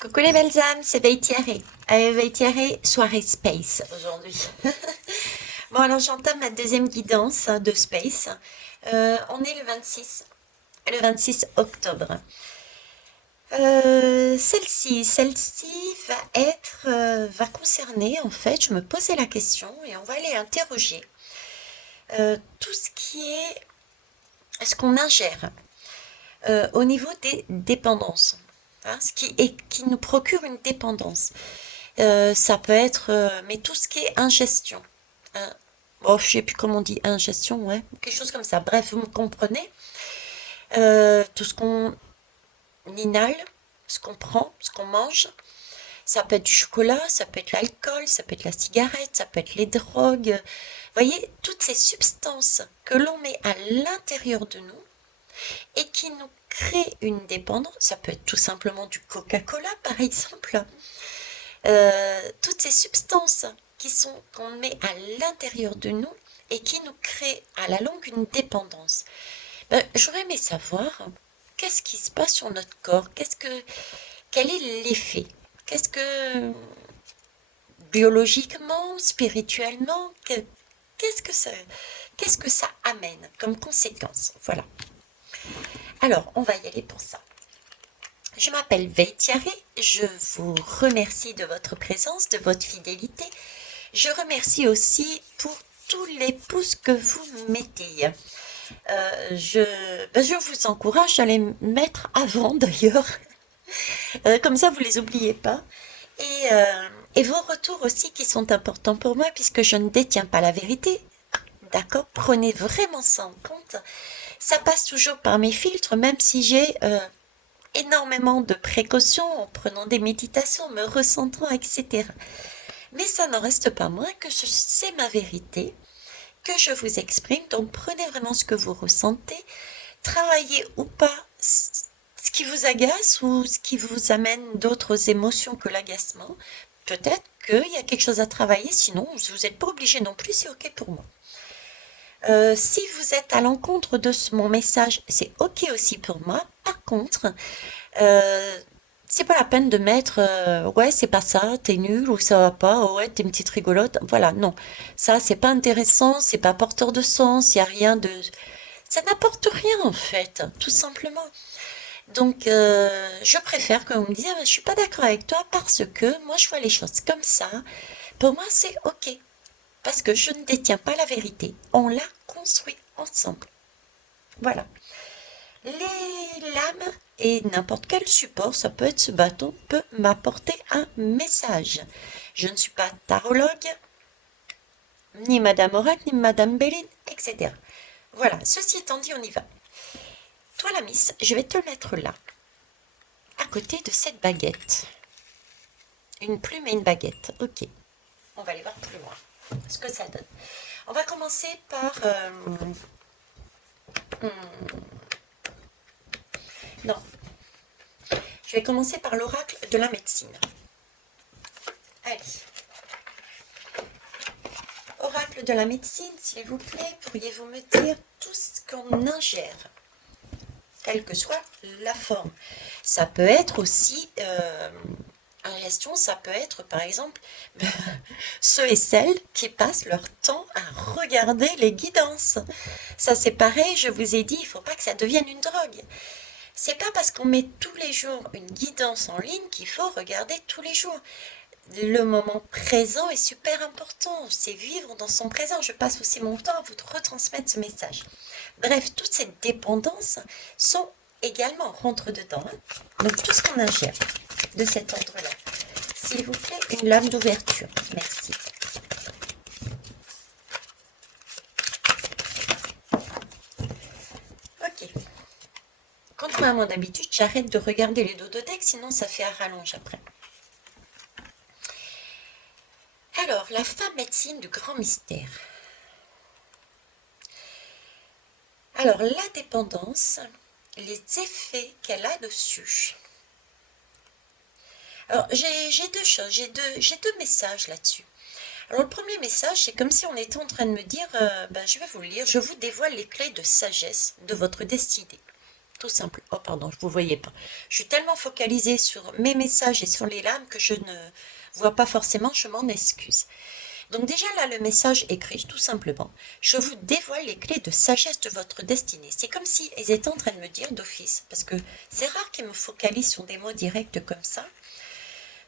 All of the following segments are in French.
Coucou les belles âmes, c'est Veitiaré. Veitiaré, soirée Space aujourd'hui. Bon, alors j'entame ma deuxième guidance de Space. On est le 26 octobre. Celle-ci va concerner, en fait, je me posais la question et on va aller interroger tout ce qui est, ce qu'on ingère au niveau des dépendances, hein, qui nous procure une dépendance. Ça peut être, mais tout ce qui est ingestion. Hein. Oh, je sais plus comment on dit, ingestion, ouais, quelque chose comme ça. Bref, vous me comprenez. Tout ce qu'on inhale, ce qu'on prend, ce qu'on mange. Ça peut être du chocolat, ça peut être l'alcool, ça peut être la cigarette, ça peut être les drogues. Vous voyez, toutes ces substances que l'on met à l'intérieur de nous et qui nous créent une dépendance. Ça peut être tout simplement du Coca-Cola, par exemple. Toutes ces substances qu'on met à l'intérieur de nous et qui nous créent à la longue une dépendance. J'aurais aimé savoir qu'est-ce qui se passe sur notre corps, quel est l'effet, qu'est-ce que biologiquement, spirituellement, qu'est-ce que ça amène comme conséquence. Voilà. Alors, on va y aller pour ça. Je m'appelle Veitiaré, je vous remercie de votre présence, de votre fidélité. Je remercie aussi pour tous les pouces que vous mettez. Je vous encourage à les mettre avant d'ailleurs, comme ça vous les oubliez pas. Et vos retours aussi qui sont importants pour moi puisque je ne détiens pas la vérité. D'accord? Prenez vraiment ça en compte. Ça passe toujours par mes filtres, même si j'ai énormément de précautions en prenant des méditations, me recentrant, etc. Mais ça n'en reste pas moins que c'est ma vérité que je vous exprime. Donc prenez vraiment ce que vous ressentez, travaillez ou pas ce qui vous agace ou ce qui vous amène d'autres émotions que l'agacement. Peut-être qu'il y a quelque chose à travailler, sinon vous n'êtes pas obligé non plus, c'est ok pour moi. Si vous êtes à l'encontre de mon message, c'est ok aussi pour moi. Par contre, euh, c'est pas la peine de mettre ouais, c'est pas ça, t'es nul ou ça va pas, oh, ouais, t'es une petite rigolote. Voilà, non. Ça, c'est pas intéressant, c'est pas porteur de sens, il y a rien de. Ça n'apporte rien en fait, tout simplement. Donc, je préfère que vous me disiez, ah, je suis pas d'accord avec toi parce que moi je vois les choses comme ça. Pour moi, c'est ok. Parce que je ne détiens pas la vérité. On l'a construit ensemble. Voilà. Les lames et n'importe quel support, ça peut être ce bâton, peut m'apporter un message. Je ne suis pas tarologue, ni Madame Oracle, ni Madame Béline, etc. Voilà, ceci étant dit, on y va. Toi, la miss, je vais te mettre là, à côté de cette baguette. Une plume et une baguette. Ok. On va aller voir plus loin ce que ça donne. On va commencer par... non. Je vais commencer par l'oracle de la médecine. Allez. Oracle de la médecine, s'il vous plaît, pourriez-vous me dire tout ce qu'on ingère, quelle que soit la forme. Ça peut être aussi ingestion, ça peut être par exemple ceux et celles qui passent leur temps à regarder les guidances. Ça c'est pareil, je vous ai dit, il ne faut pas que ça devienne une drogue. C'est pas parce qu'on met tous les jours une guidance en ligne qu'il faut regarder tous les jours. Le moment présent est super important, c'est vivre dans son présent. Je passe aussi mon temps à vous retransmettre ce message. Bref, toutes ces dépendances sont également rentrent dedans. Hein. Donc tout ce qu'on ingère de cet ordre-là. S'il vous plaît, une lame d'ouverture. Merci. Ok. Contrairement d'habitude, j'arrête de regarder les dododex, sinon ça fait un rallonge après. Alors, la femme médecine du grand mystère. Alors, la dépendance, les effets qu'elle a dessus. Alors, j'ai deux choses, j'ai deux messages là-dessus. Alors, le premier message, c'est comme si on était en train de me dire, je vais vous le lire, je vous dévoile les clés de sagesse de votre destinée. tout simple. Oh pardon, je ne vous voyais pas. Je suis tellement focalisée sur mes messages et sur les lames que je ne vois pas forcément, je m'en excuse. Donc déjà là, le message écrit tout simplement, je vous dévoile les clés de sagesse de votre destinée. C'est comme si ils étaient en train de me dire d'office, parce que c'est rare qu'ils me focalisent sur des mots directs comme ça.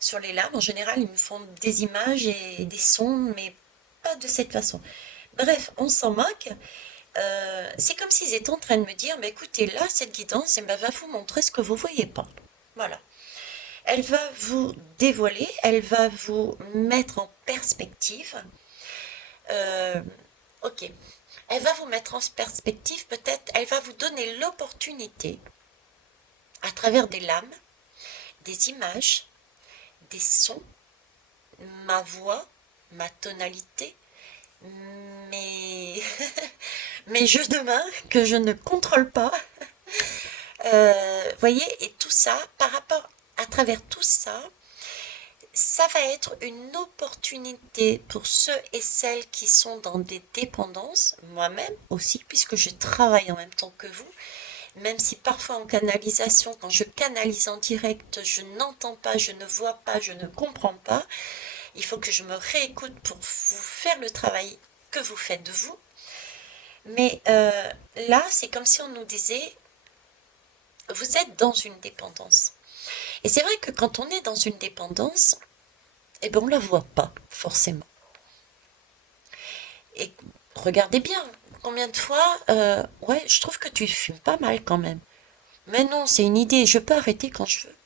Sur les lames, en général, ils me font des images et des sons, mais pas de cette façon. Bref, on s'en moque. C'est comme s'ils étaient en train de me dire, mais écoutez, là, cette guidance, elle va vous montrer ce que vous ne voyez pas. Voilà. Elle va vous dévoiler, elle va vous mettre en perspective. Euh, ok. Elle va vous mettre en perspective, peut-être, elle va vous donner l'opportunité, à travers des lames, des images, des sons, ma voix, ma tonalité, mes, mes jeux de main que je ne contrôle pas. Voyez, et tout ça, par rapport, à travers tout ça, ça va être une opportunité pour ceux et celles qui sont dans des dépendances, moi-même aussi, puisque je travaille en même temps que vous, même si parfois en canalisation, quand je canalise en direct, je n'entends pas, je ne vois pas, je ne comprends pas. Il faut que je me réécoute pour vous faire le travail que vous faites de vous. Mais là, c'est comme si on nous disait, vous êtes dans une dépendance. Et c'est vrai que quand on est dans une dépendance, eh ben on ne la voit pas forcément. Et regardez bien, combien de fois, ouais, je trouve que tu fumes pas mal quand même. Mais non, c'est une idée, je peux arrêter quand je veux.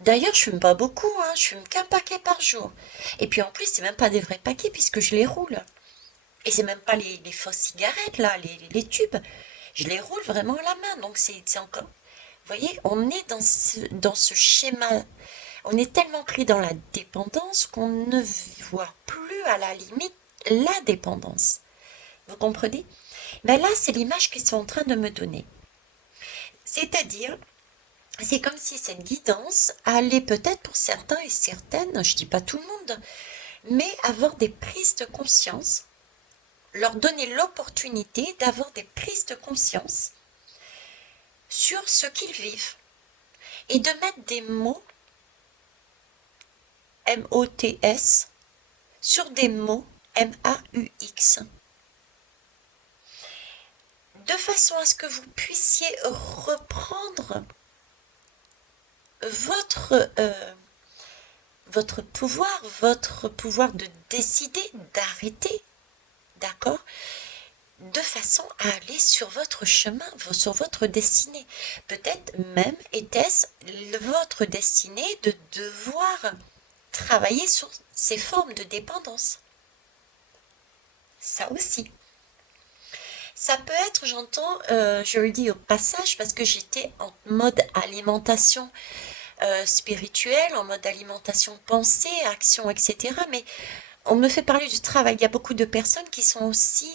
D'ailleurs, je fume pas beaucoup, hein, je fume qu'un paquet par jour. Et puis en plus, c'est même pas des vrais paquets puisque je les roule. Et c'est même pas les fausses cigarettes là, les tubes. Je les roule vraiment à la main, donc c'est encore. Vous voyez, on est dans ce schéma. On est tellement pris dans la dépendance qu'on ne voit plus à la limite la dépendance. Vous comprenez? Ben là, c'est l'image qu'ils sont en train de me donner. C'est-à-dire, c'est comme si cette guidance allait peut-être pour certains et certaines, je dis pas tout le monde, mais avoir des prises de conscience, leur donner l'opportunité d'avoir des prises de conscience sur ce qu'ils vivent et de mettre des mots M-O-T-S sur des mots M-A-U-X de façon à ce que vous puissiez reprendre votre, votre pouvoir de décider, d'arrêter, d'accord? De façon à aller sur votre chemin, sur votre destinée. Peut-être même était-ce votre destinée de devoir travailler sur ces formes de dépendance. Ça aussi. Ça peut être, j'entends, je le dis au passage parce que j'étais en mode alimentation spirituelle, en mode alimentation pensée, action, etc. Mais on me fait parler du travail. Il y a beaucoup de personnes qui sont aussi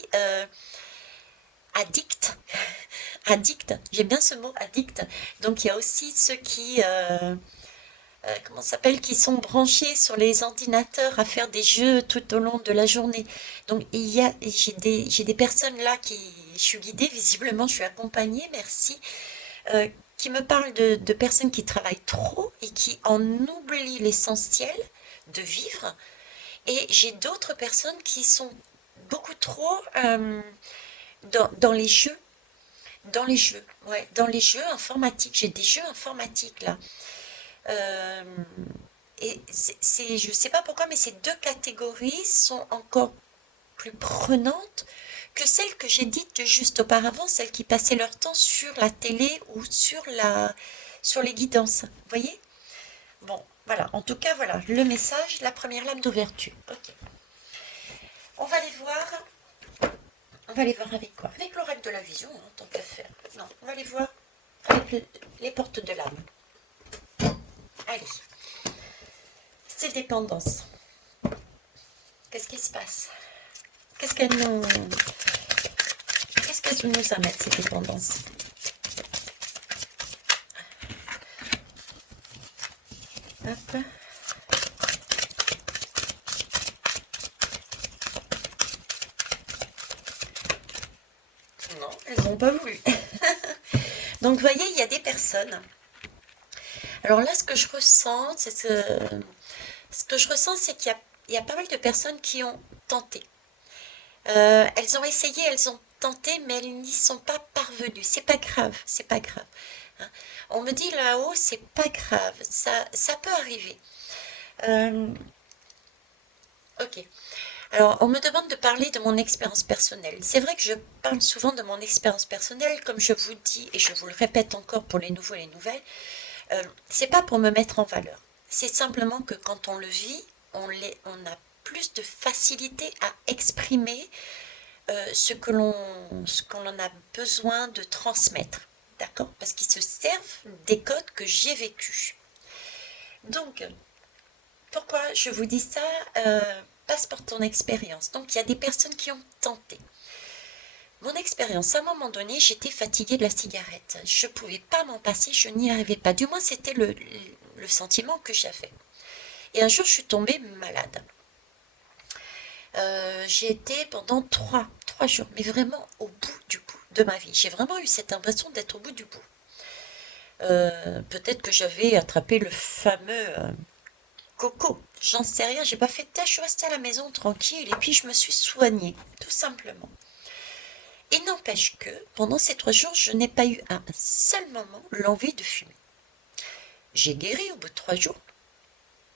addictes. Addictes, j'aime bien ce mot addict. Donc il y a aussi ceux qui, comment ça s'appelle, qui sont branchés sur les ordinateurs à faire des jeux tout au long de la journée. Donc j'ai des personnes là qui, je suis guidée, visiblement je suis accompagnée, merci, qui me parlent de personnes qui travaillent trop et qui en oublient l'essentiel de vivre. Et j'ai d'autres personnes qui sont beaucoup trop dans les jeux. Dans les jeux, ouais, dans les jeux informatiques. J'ai des jeux informatiques là. Euh, et je sais pas pourquoi, mais ces deux catégories sont encore plus prenantes que celles que j'ai dites juste auparavant, celles qui passaient leur temps sur la télé ou sur les guidances. Vous voyez? Bon, voilà. En tout cas, voilà le message, la première lame d'ouverture. Ok. On va les voir. On va les voir avec quoi? Avec l'oracle de la vision, hein, tant qu'à faire. Non, on va les voir avec les portes de l'âme. Allez. Ces dépendances. Qu'est-ce qui se passe? Qu'est-ce qu'elles nous amènent, ces dépendances? Hop. Non, elles n'ont pas voulu. Donc, vous voyez, il y a des personnes. Alors là, ce que je ressens, ce que je ressens, c'est qu'il y a pas mal de personnes qui ont tenté. Elles ont essayé, elles ont tenté, mais elles n'y sont pas parvenues. C'est pas grave, c'est pas grave. Hein. On me dit là-haut, c'est pas grave, ça peut arriver. Euh, ok. Alors, on me demande de parler de mon expérience personnelle. C'est vrai que je parle souvent de mon expérience personnelle, comme je vous dis, et je vous le répète encore pour les nouveaux et les nouvelles, c'est pas pour me mettre en valeur. C'est simplement que quand on le vit, on a plus de facilité à exprimer ce qu'on en a besoin de transmettre. D'accord? Parce qu'ils se servent des codes que j'ai vécus. Donc, pourquoi je vous dis ça? Passe par ton expérience. Donc, il y a des personnes qui ont tenté. Mon expérience, à un moment donné, j'étais fatiguée de la cigarette. Je ne pouvais pas m'en passer, je n'y arrivais pas. Du moins, c'était le sentiment que j'avais. Et un jour, je suis tombée malade. J'ai été pendant trois jours, mais vraiment au bout du bout de ma vie. J'ai vraiment eu cette impression d'être au bout du bout. Peut-être que j'avais attrapé le fameux coco. J'en sais rien, j'ai pas fait de test, je suis restée à la maison tranquille et puis je me suis soignée, tout simplement. Il n'empêche que pendant ces 3 jours, je n'ai pas eu un seul moment l'envie de fumer. J'ai guéri au bout de 3 jours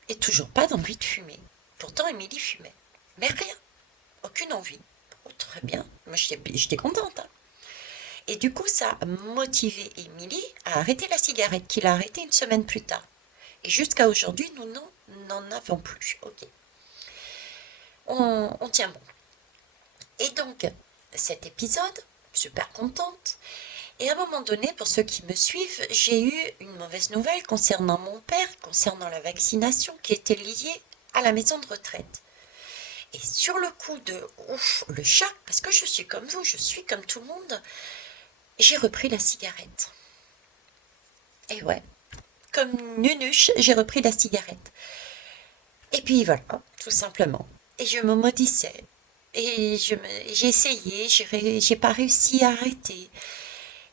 et toujours pas d'envie de fumer. Pourtant, Émilie fumait. Mais rien, aucune envie. Oh, très bien, moi j'étais contente. Hein. Et du coup, ça a motivé Émilie à arrêter la cigarette, qu'il a arrêté une semaine plus tard. Et jusqu'à aujourd'hui, nous n'en avons plus. Ok. On tient bon. Et donc, cet épisode, super contente. Et à un moment donné, pour ceux qui me suivent, j'ai eu une mauvaise nouvelle concernant mon père, concernant la vaccination qui était liée à la maison de retraite. Et sur le coup de ouf, le choc, parce que je suis comme vous, je suis comme tout le monde, j'ai repris la cigarette. Et ouais, comme Nunuche, j'ai repris la cigarette. Et puis voilà, tout simplement. Et je me maudissais. Et j'ai essayé, j'ai pas réussi à arrêter.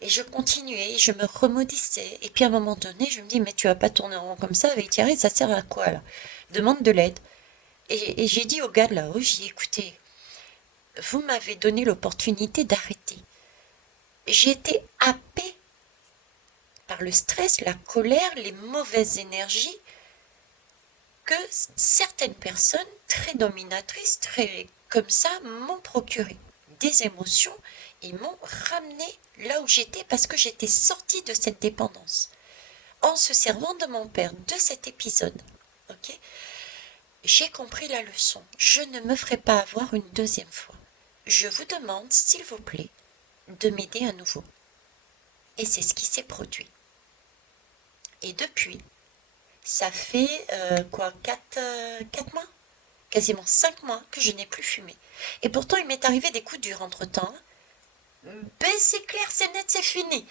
Et je continuais, je me remaudissais. Et puis à un moment donné, je me dis, mais tu vas pas tourner en rond comme ça avec Thierry, ça sert à quoi là? Demande de l'aide. Et j'ai dit au gars de là-haut, j'ai dit, écoutez, vous m'avez donné l'opportunité d'arrêter. J'ai été happée par le stress, la colère, les mauvaises énergies que certaines personnes très dominatrices, très comme ça, m'ont procuré des émotions et m'ont ramené là où j'étais parce que j'étais sortie de cette dépendance. En se servant de mon père, de cet épisode, ok, j'ai compris la leçon. Je ne me ferai pas avoir une deuxième fois. Je vous demande, s'il vous plaît, de m'aider à nouveau. Et c'est ce qui s'est produit. Et depuis, ça fait quoi, 4 mois, quasiment 5 mois que je n'ai plus fumé. Et pourtant, il m'est arrivé des coups durs entre-temps. Ben c'est clair, c'est net, c'est fini.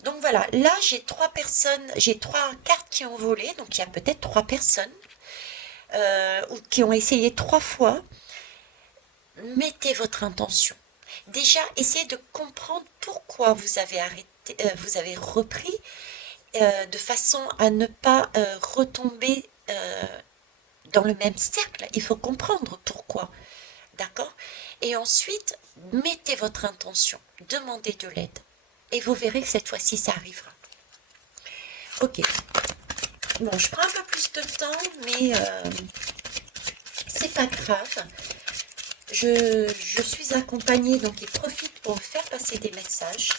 Donc voilà, là j'ai 3 personnes, j'ai 3 cartes qui ont volé, donc il y a peut-être 3 personnes ou qui ont essayé 3 fois. Mettez votre intention. Déjà, essayez de comprendre pourquoi vous avez arrêté, vous avez repris, de façon à ne pas retomber dans le même cercle. Il faut comprendre pourquoi. D'accord? Et ensuite, mettez votre intention. Demandez de l'aide. Et vous verrez que cette fois-ci, ça arrivera. Ok. Bon, je prends un peu plus de temps, mais c'est pas grave. Je suis accompagnée, donc ils profitent pour faire passer des messages.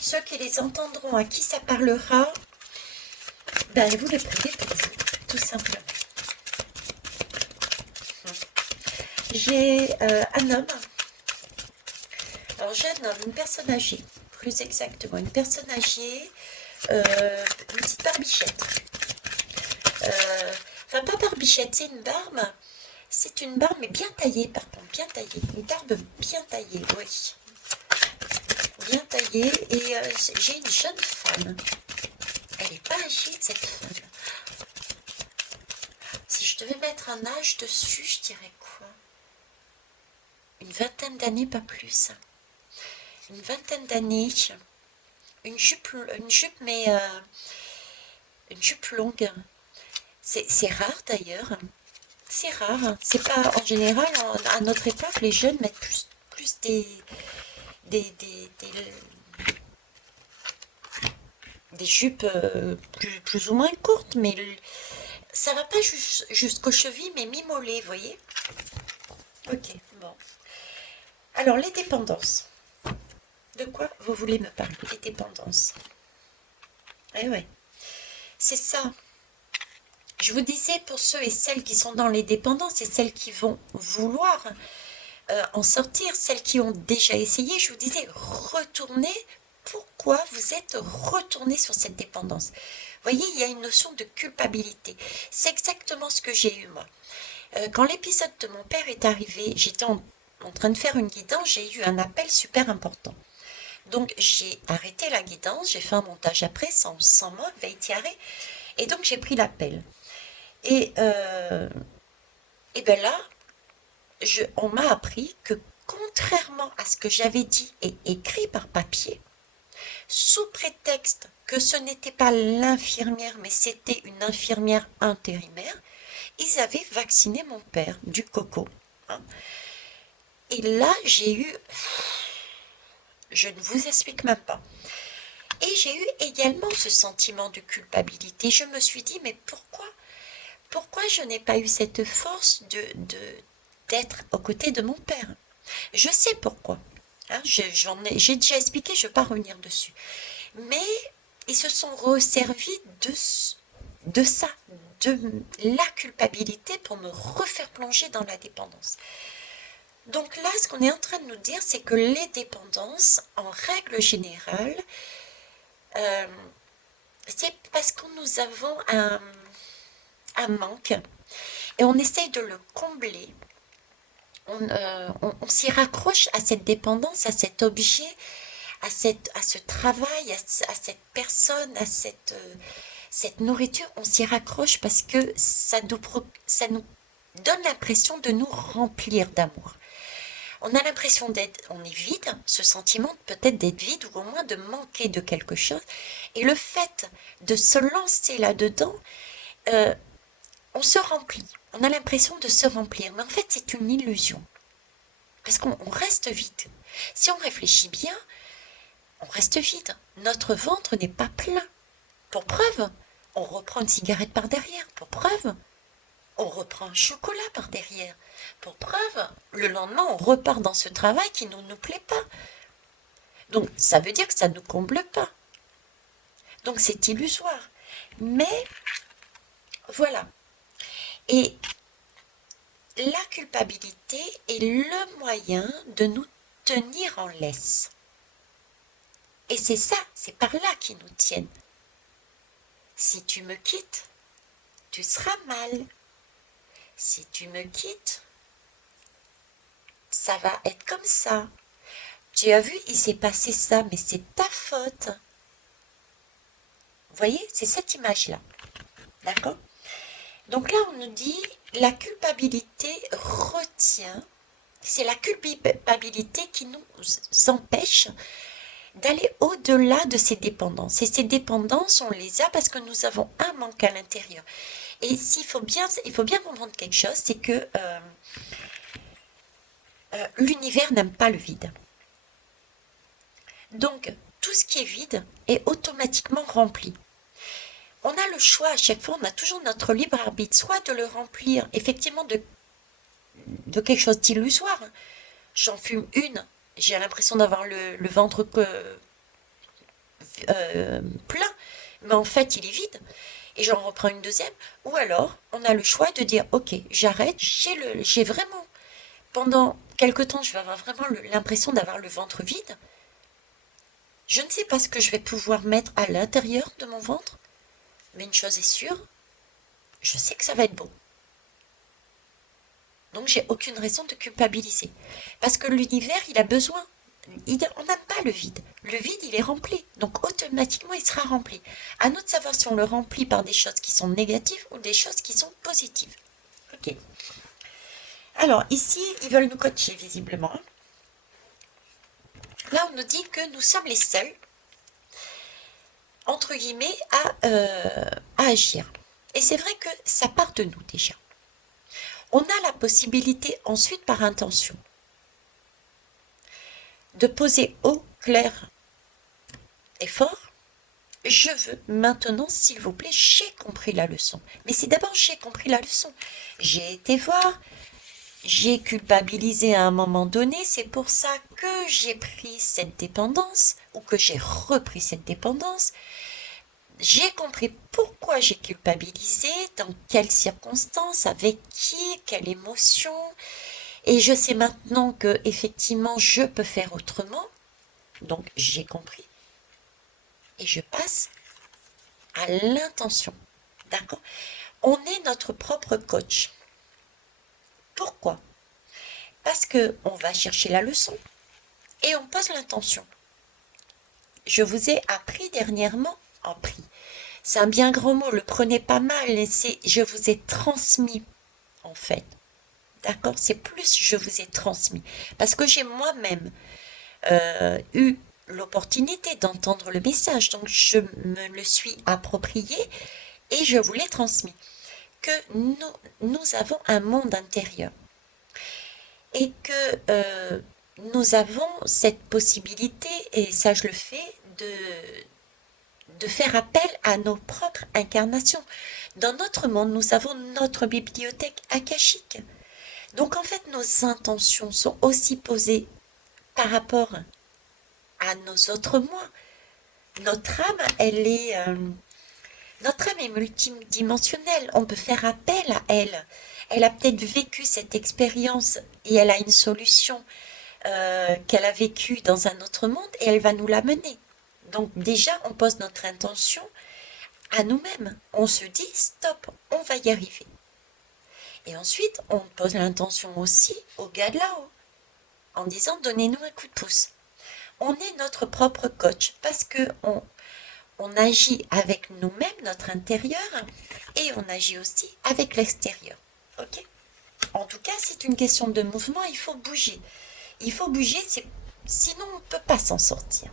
Ceux qui les entendront, à qui ça parlera, ben vous les prenez pour vous, tout simplement. J'ai un homme. Alors j'ai un homme, une personne âgée, plus exactement, une personne âgée, une petite barbichette. Enfin, pas barbichette, c'est une barbe. C'est une barbe, mais bien taillée, par contre, bien taillée. Une barbe bien taillée, oui. Bien taillée. Et j'ai une jeune femme. Elle n'est pas âgée, cette femme. Si je devais mettre un âge dessus, je dirais quoi? Une vingtaine d'années, pas plus. une vingtaine d'années, une jupe mais une jupe longue. C'est rare d'ailleurs. C'est rare. C'est pas en général à notre époque les jeunes mettent plus des, des, des, des jupes plus ou moins courtes, mais ça va pas jusqu'aux chevilles, mais mi-mollet, vous voyez. Ok, bon. Alors les dépendances. De quoi vous voulez me parler? Les dépendances. Eh ouais, c'est ça. Je vous disais, pour ceux et celles qui sont dans les dépendances et celles qui vont vouloir en sortir, celles qui ont déjà essayé, je vous disais, retournez. Pourquoi vous êtes retourné sur cette dépendance? Vous voyez, il y a une notion de culpabilité. C'est exactement ce que j'ai eu moi. Quand l'épisode de mon père est arrivé, j'étais en train de faire une guidance, j'ai eu un appel super important. Donc j'ai arrêté la guidance, j'ai fait un montage après sans moi, veille-tiaré, et donc j'ai pris l'appel. Et ben là, on m'a appris que contrairement à ce que j'avais dit et écrit par papier, sous prétexte que ce n'était pas l'infirmière, mais c'était une infirmière intérimaire, ils avaient vacciné mon père du coco. Hein. Et là, j'ai eu... Je ne vous explique même pas. Et j'ai eu également ce sentiment de culpabilité. Je me suis dit, mais pourquoi je n'ai pas eu cette force d'être aux côtés de mon père? Je sais pourquoi. Hein, j'ai déjà expliqué, je ne vais pas revenir dessus. Mais ils se sont resservis de ça, de la culpabilité pour me refaire plonger dans la dépendance. Donc là, ce qu'on est en train de nous dire, c'est que les dépendances, en règle générale, c'est parce que nous avons un manque et on essaye de le combler. On s'y raccroche à cette dépendance, à cet objet, à ce travail, à cette personne, à cette nourriture. On s'y raccroche parce que ça nous donne l'impression de nous remplir d'amour. On a l'impression on est vide, ce sentiment peut-être d'être vide ou au moins de manquer de quelque chose. Et le fait de se lancer là-dedans, on se remplit. On a l'impression de se remplir. Mais en fait, c'est une illusion. Parce qu'on reste vide. Si on réfléchit bien, on reste vide. Notre ventre n'est pas plein. Pour preuve, on reprend une cigarette par derrière. Pour preuve, on reprend un chocolat par derrière. Pour preuve, le lendemain, on repart dans ce travail qui ne nous plaît pas. Donc, ça veut dire que ça ne nous comble pas. Donc, c'est illusoire. Mais, voilà. Et la culpabilité est le moyen de nous tenir en laisse. Et c'est ça, c'est par là qu'ils nous tiennent. Si tu me quittes, tu seras mal. Si tu me quittes, ça va être comme ça. Tu as vu, il s'est passé ça, mais c'est ta faute. Vous voyez, c'est cette image-là. D'accord? Donc là, on nous dit, la culpabilité retient, c'est la culpabilité qui nous empêche d'aller au-delà de ces dépendances. Et ces dépendances, on les a parce que nous avons un manque à l'intérieur. Et il faut bien comprendre quelque chose, c'est que l'univers n'aime pas le vide. Donc, tout ce qui est vide est automatiquement rempli. On a le choix à chaque fois, on a toujours notre libre arbitre, soit de le remplir effectivement de quelque chose d'illusoire. J'en fume une, j'ai l'impression d'avoir le ventre plein, mais en fait il est vide, et j'en reprends une deuxième. Ou alors, on a le choix de dire, ok, j'arrête, j'ai vraiment, pendant quelque temps, je vais avoir vraiment l'impression d'avoir le ventre vide. Je ne sais pas ce que je vais pouvoir mettre à l'intérieur de mon ventre, mais une chose est sûre, je sais que ça va être bon. Donc j'ai aucune raison de culpabiliser. Parce que l'univers, il a besoin. On n'aime pas le vide. Le vide, il est rempli. Donc automatiquement, il sera rempli. À nous de savoir si on le remplit par des choses qui sont négatives ou des choses qui sont positives. Ok. Alors ici, ils veulent nous coacher visiblement. Là, on nous dit que nous sommes les seuls, entre guillemets, à agir. Et c'est vrai que ça part de nous déjà. On a la possibilité ensuite, par intention, de poser haut, clair et fort. Je veux maintenant, s'il vous plaît, j'ai compris la leçon. Mais c'est d'abord j'ai compris la leçon. J'ai été voir, j'ai culpabilisé à un moment donné, c'est pour ça que j'ai pris cette dépendance ou que j'ai repris cette dépendance. J'ai compris pourquoi j'ai culpabilisé, dans quelles circonstances, avec qui, quelle émotion. Et je sais maintenant que effectivement je peux faire autrement. Donc j'ai compris. Et je passe à l'intention. D'accord? On est notre propre coach. Pourquoi? Parce que on va chercher la leçon et on pose l'intention. Je vous ai appris dernièrement, appris. C'est un bien grand mot, le prenez pas mal, c'est je vous ai transmis en fait. D'accord? C'est plus je vous ai transmis. Parce que j'ai moi-même eu l'opportunité d'entendre le message, donc je me le suis approprié et je vous l'ai transmis. Que nous avons un monde intérieur et que nous avons cette possibilité, et ça je le fais, de faire appel à nos propres incarnations. Dans notre monde, nous avons notre bibliothèque akashique. Donc en fait, nos intentions sont aussi posées par rapport à nos autres moi. Notre âme, notre âme est multidimensionnelle. On peut faire appel à elle. Elle a peut-être vécu cette expérience et elle a une solution qu'elle a vécue dans un autre monde et elle va nous l'amener. Donc déjà, on pose notre intention à nous-mêmes. On se dit, stop, on va y arriver. Et ensuite, on pose l'intention aussi au gars de là-haut, en disant, donnez-nous un coup de pouce. On est notre propre coach parce que on agit avec nous-mêmes, notre intérieur, et on agit aussi avec l'extérieur. Ok? En tout cas, c'est une question de mouvement, il faut bouger. Il faut bouger, sinon on ne peut pas s'en sortir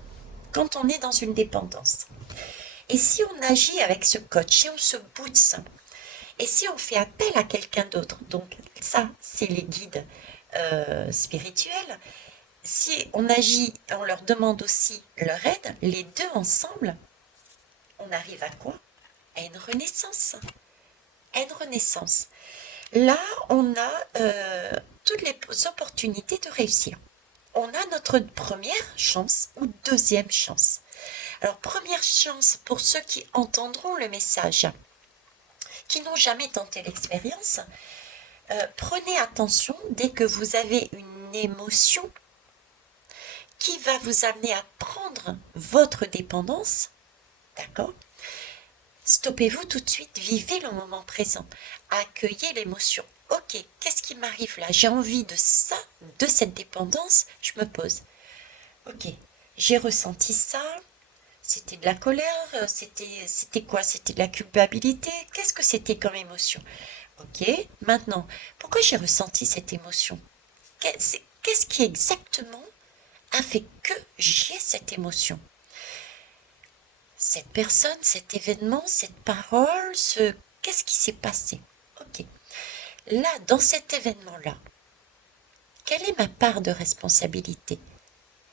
quand on est dans une dépendance. Et si on agit avec ce coach, si on se booste, et si on fait appel à quelqu'un d'autre, donc ça, c'est les guides spirituels, si on agit, on leur demande aussi leur aide, les deux ensemble, on arrive à quoi? À une renaissance. À une renaissance. Là, on a toutes les opportunités de réussir. On a notre première chance ou deuxième chance. Alors, première chance pour ceux qui entendront le message, qui n'ont jamais tenté l'expérience, prenez attention dès que vous avez une émotion qui va vous amener à prendre votre dépendance, d'accord? Stoppez-vous tout de suite, vivez le moment présent, accueillez l'émotion. Ok, qu'est-ce qui m'arrive là? J'ai envie de ça, de cette dépendance, je me pose. Ok, j'ai ressenti ça, c'était de la colère, c'était quoi? C'était de la culpabilité, qu'est-ce que c'était comme émotion? Ok, maintenant, pourquoi j'ai ressenti cette émotion? Qu'est-ce qui exactement a fait que j'ai cette émotion? Cette personne, cet événement, cette parole, qu'est-ce qui s'est passé? Ok. Là, dans cet événement-là, quelle est ma part de responsabilité?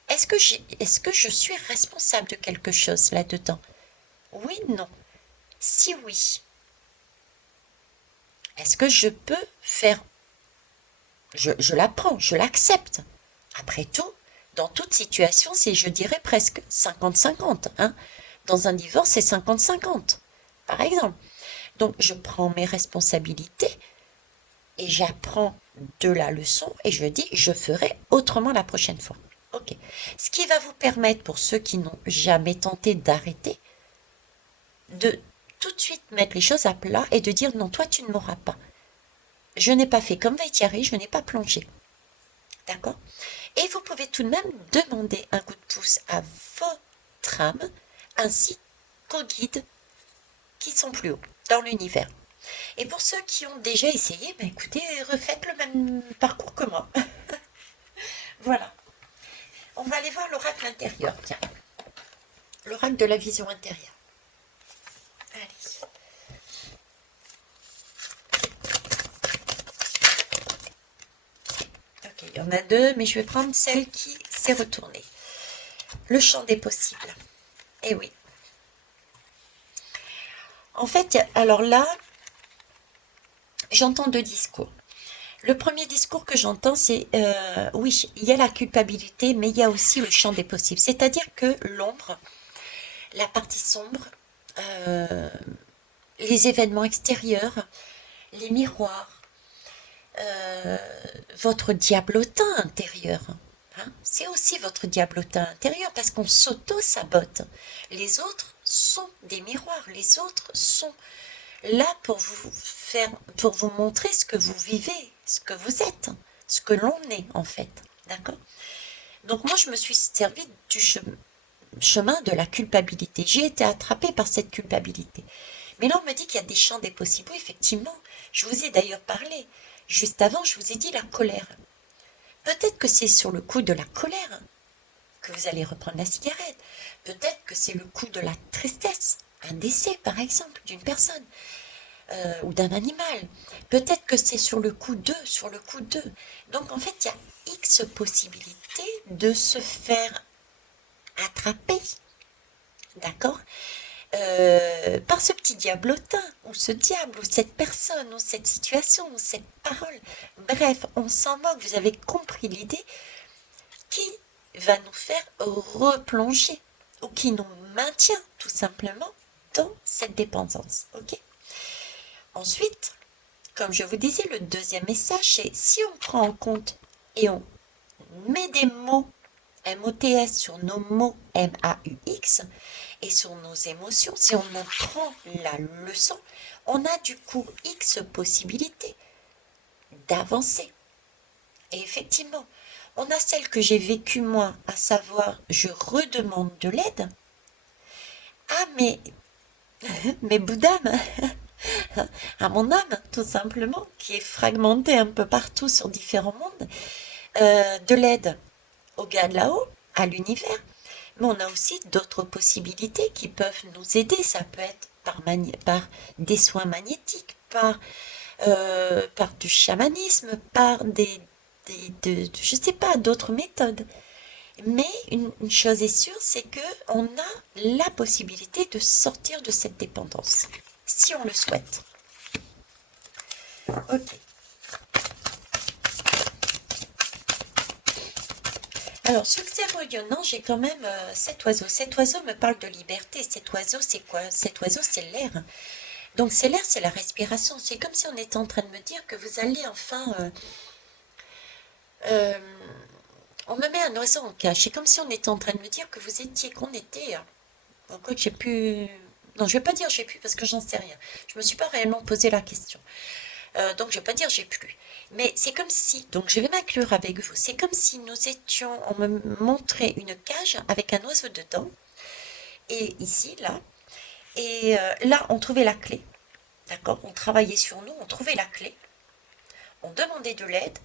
Est-ce que je suis responsable de quelque chose là-dedans? Oui, non. Si oui, est-ce que je peux faire... Je l'apprends, je l'accepte. Après tout, dans toute situation, c'est, je dirais, presque 50-50. Hein. Dans un divorce, c'est 50-50, par exemple. Donc, je prends mes responsabilités et j'apprends de la leçon et je dis, je ferai autrement la prochaine fois. Ok. Ce qui va vous permettre, pour ceux qui n'ont jamais tenté d'arrêter, de tout de suite mettre les choses à plat et de dire, non, toi, tu ne m'auras pas. Je n'ai pas fait comme Vaitiari, je n'ai pas plongé. D'accord? Et vous pouvez tout de même demander un coup de pouce à votre âme, ainsi qu'aux guides qui sont plus hauts dans l'univers. Et pour ceux qui ont déjà essayé, ben écoutez, refaites le même parcours que moi. Voilà. On va aller voir l'oracle intérieur, tiens. L'oracle de la vision intérieure. Allez. Ok, il y en a deux, mais je vais prendre celle qui s'est retournée. Le champ des possibles. Eh oui. En fait, alors là, j'entends deux discours. Le premier discours que j'entends, c'est oui, il y a la culpabilité, mais il y a aussi le champ des possibles. C'est-à-dire que l'ombre, la partie sombre, euh, les événements extérieurs, les miroirs, euh, votre diablotin intérieur, hein, c'est aussi votre diablotin intérieur parce qu'on s'auto-sabote. Les autres sont des miroirs, les autres sont là pour vous faire, pour vous montrer ce que vous vivez, ce que vous êtes, ce que l'on est en fait. D'accord? Donc moi je me suis servi du chemin de la culpabilité. J'ai été attrapée par cette culpabilité. Mais là on me dit qu'il y a des champs des possibles. Oui, effectivement, je vous ai d'ailleurs parlé. Juste avant, je vous ai dit la colère. Peut-être que c'est sur le coup de la colère que vous allez reprendre la cigarette. Peut-être que c'est le coup de la tristesse, un décès par exemple d'une personne. Ou d'un animal. Peut-être que c'est sur le coup d'eux, sur le coup d'eux. Donc en fait, il y a X possibilités de se faire attraper, d'accord, par ce petit diablotin, ou ce diable, ou cette personne, ou cette situation, ou cette parole. Bref, on s'en moque, vous avez compris l'idée, qui va nous faire replonger, ou qui nous maintient tout simplement dans cette dépendance, ok. Ensuite, comme je vous disais, le deuxième message, c'est si on prend en compte et on met des mots M-O-T-S sur nos mots M-A-U-X et sur nos émotions, si on en prend la leçon, on a du coup X possibilités d'avancer. Et effectivement, on a celle que j'ai vécue moi, à savoir je redemande de l'aide. Ah mais Boudam, à mon âme, tout simplement, qui est fragmentée un peu partout sur différents mondes, de l'aide au gars de là-haut, à l'univers. Mais on a aussi d'autres possibilités qui peuvent nous aider. Ça peut être par des soins magnétiques, par du chamanisme, par je sais pas, d'autres méthodes. Mais une chose est sûre, c'est que on a la possibilité de sortir de cette dépendance, si on le souhaite. Ok. Alors, sur le cerveau rayonnant, j'ai quand même cet oiseau. Cet oiseau me parle de liberté. Cet oiseau, c'est quoi? Cet oiseau, c'est l'air. Donc, c'est l'air, c'est la respiration. C'est comme si on était en train de me dire que vous allez enfin... euh, on me met un oiseau en cage. C'est comme si on était en train de me dire que vous étiez, qu'on était... Encore que j'ai pu... Non, je vais pas dire j'ai pu parce que j'en sais rien. Je me suis pas réellement posé la question. Donc je vais pas dire j'ai plus. Mais c'est comme si, donc je vais m'inclure avec vous, c'est comme si nous étions, on me montrait une cage avec un oiseau dedans, et ici, là, et là on trouvait la clé, d'accord, on travaillait sur nous, on trouvait la clé, on demandait de l'aide,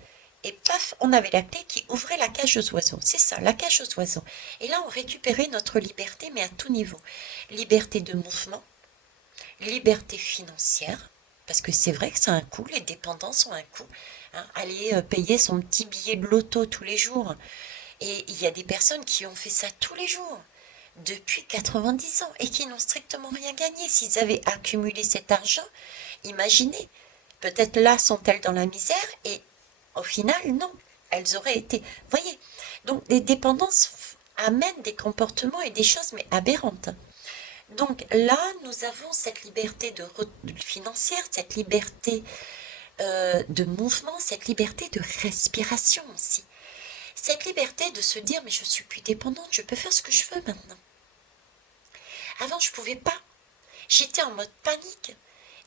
et paf, on avait la clé qui ouvrait la cage aux oiseaux, c'est ça, la cage aux oiseaux. Et là on récupérait notre liberté, mais à tout niveau. Liberté de mouvement, liberté financière, parce que c'est vrai que ça a un coût, les dépendances ont un coût. Hein. Aller payer son petit billet de loto tous les jours. Et il y a des personnes qui ont fait ça tous les jours, depuis 90 ans, et qui n'ont strictement rien gagné. S'ils avaient accumulé cet argent, imaginez, peut-être là sont-elles dans la misère, et au final, non, elles auraient été... Voyez, donc des dépendances amènent des comportements et des choses, mais aberrantes. Donc là, nous avons cette liberté financière, cette liberté de mouvement, cette liberté de respiration aussi. Cette liberté de se dire, mais je suis plus dépendante, je peux faire ce que je veux maintenant. Avant, je ne pouvais pas. J'étais en mode panique.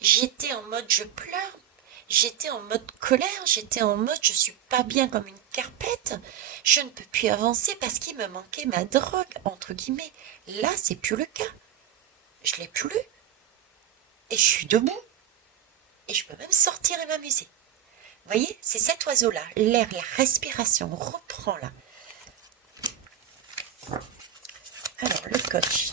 J'étais en mode je pleure. J'étais en mode colère. J'étais en mode je suis pas bien comme une carpette. Je ne peux plus avancer parce qu'il me manquait ma drogue, entre guillemets. Là, c'est plus le cas. Je l'ai plus. Et je suis debout. Et je peux même sortir et m'amuser. Vous voyez, c'est cet oiseau-là, l'air, la respiration, on reprend là. Alors, le coach.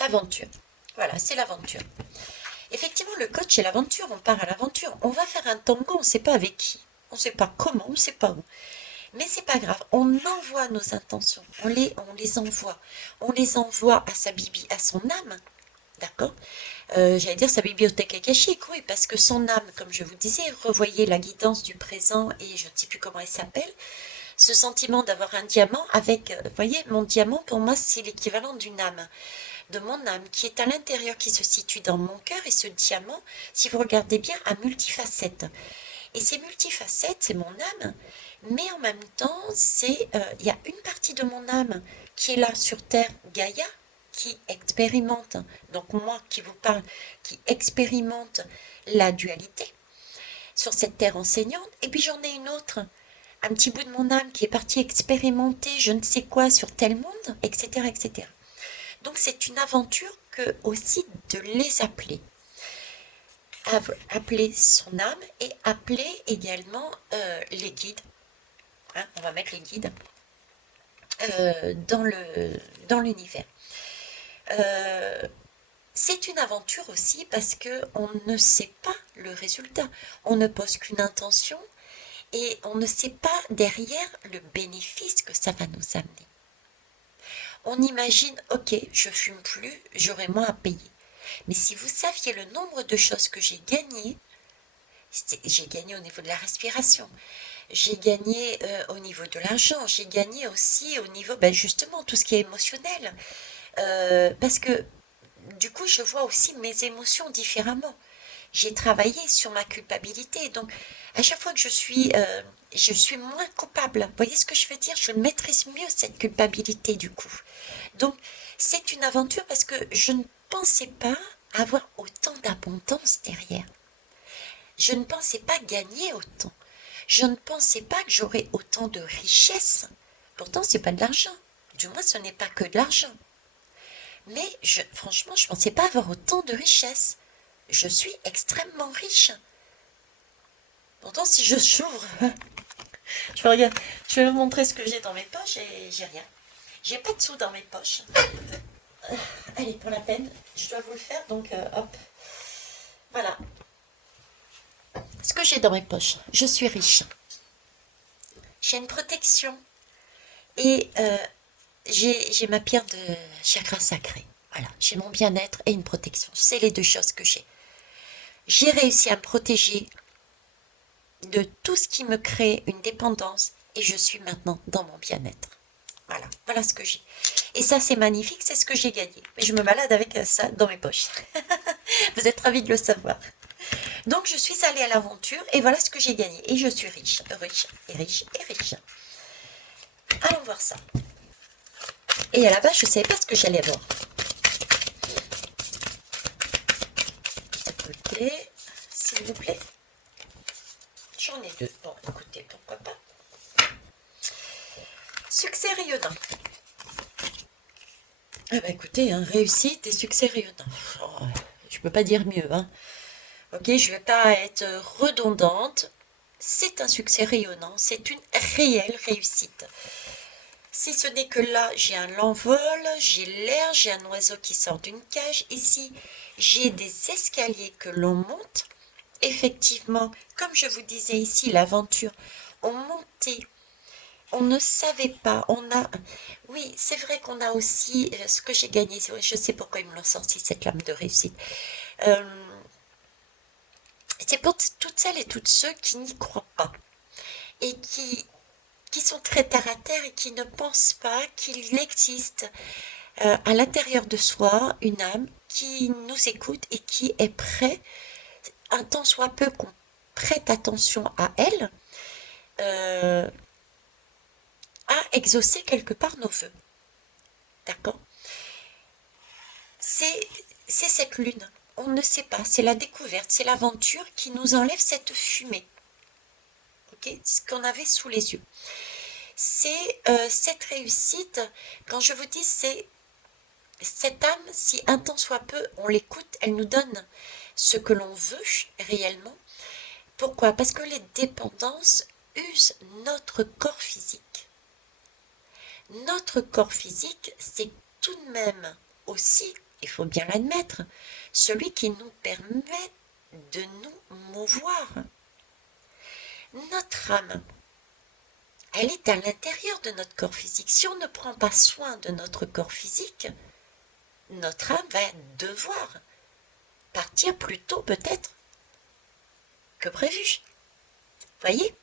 L'aventure. Voilà, c'est l'aventure. Effectivement, le coach et l'aventure, on part à l'aventure. On va faire un tango, on ne sait pas avec qui. On ne sait pas comment, on ne sait pas où. Mais c'est pas grave, on envoie nos intentions, on les envoie. On les envoie à sa bibi, à son âme, d'accord. J'allais dire sa bibliothèque akashique, oui, parce que son âme, comme je vous disais, revoyez la guidance du présent et je ne sais plus comment elle s'appelle, ce sentiment d'avoir un diamant avec, vous voyez, mon diamant pour moi c'est l'équivalent d'une âme, de mon âme qui est à l'intérieur, qui se situe dans mon cœur et ce diamant, si vous regardez bien, a multifacettes. Et ces multifacettes, c'est mon âme, mais en même temps, il y a une partie de mon âme qui est là sur Terre, Gaïa, qui expérimente, donc moi qui vous parle, qui expérimente la dualité sur cette Terre enseignante, et puis j'en ai une autre, un petit bout de mon âme qui est parti expérimenter je ne sais quoi sur tel monde, etc., etc. Donc c'est une aventure que aussi de les appeler. Appeler son âme et appeler également les guides. Hein, on va mettre les guides dans l'univers. C'est une aventure aussi parce que on ne sait pas le résultat. On ne pose qu'une intention et on ne sait pas derrière le bénéfice que ça va nous amener. On imagine, ok, je fume plus, j'aurai moins à payer. Mais si vous saviez le nombre de choses que j'ai gagnées au niveau de la respiration, j'ai gagné au niveau de l'argent, j'ai gagné aussi au niveau, ben justement, tout ce qui est émotionnel. Parce que du coup, je vois aussi mes émotions différemment. J'ai travaillé sur ma culpabilité. Donc, à chaque fois que je suis moins coupable. Vous voyez ce que je veux dire? Je maîtrise mieux cette culpabilité du coup. Donc, c'est une aventure parce que je ne pensais pas avoir autant d'abondance derrière. Je ne pensais pas gagner autant. Je ne pensais pas que j'aurais autant de richesse. Pourtant, c'est pas de l'argent. Du moins, ce n'est pas que de l'argent. Mais franchement, je ne pensais pas avoir autant de richesse. Je suis extrêmement riche. Pourtant, si je s'ouvre, je vais vous montrer ce que j'ai dans mes poches et j'ai rien. J'ai pas de sous dans mes poches. Allez, pour la peine, je dois vous le faire, donc hop. Voilà. Ce que j'ai dans mes poches, je suis riche. J'ai une protection et j'ai ma pierre de chakra sacré. Voilà, j'ai mon bien-être et une protection. C'est les deux choses que j'ai. J'ai réussi à me protéger de tout ce qui me crée une dépendance et je suis maintenant dans mon bien-être. Voilà, voilà ce que j'ai. Et ça, c'est magnifique, c'est ce que j'ai gagné. Mais je me balade avec ça dans mes poches. Vous êtes ravis de le savoir. Donc, je suis allée à l'aventure et voilà ce que j'ai gagné. Et je suis riche, riche, et riche, et riche. Allons voir ça. Et à la base, je ne savais pas ce que j'allais voir. Écoutez, s'il vous plaît. J'en ai deux. Bon, écoutez, pourquoi pas. Succès rayonnant. Ah bah écoutez, hein, réussite et succès rayonnant. Oh, je peux pas dire mieux, hein. Ok, je vais pas être redondante. C'est un succès rayonnant, c'est une réelle réussite. Si ce n'est que là, j'ai un envol, j'ai l'air, j'ai un oiseau qui sort d'une cage. Ici, j'ai des escaliers que l'on monte. Effectivement, comme je vous disais ici, l'aventure, on montait. On ne savait pas, oui, c'est vrai qu'on a aussi, ce que j'ai gagné, c'est vrai, je sais pourquoi ils me l'ont sorti, cette lame de réussite. C'est pour toutes celles et tous ceux qui n'y croient pas et qui sont très terre à terre et qui ne pensent pas qu'il existe à l'intérieur de soi une âme qui nous écoute et qui est prêt, un tant soit peu qu'on prête attention à elle, à exaucer quelque part nos vœux. D'accord? C'est cette lune. On ne sait pas, c'est la découverte, c'est l'aventure qui nous enlève cette fumée. Ok? Ce qu'on avait sous les yeux. C'est cette réussite, quand je vous dis, c'est cette âme, si un temps soit peu, on l'écoute, elle nous donne ce que l'on veut réellement. Pourquoi? Parce que les dépendances, use notre corps physique. Notre corps physique, c'est tout de même aussi, il faut bien l'admettre, celui qui nous permet de nous mouvoir. Notre âme, elle est à l'intérieur de notre corps physique. Si on ne prend pas soin de notre corps physique, notre âme va devoir partir plus tôt peut-être que prévu. Voyez?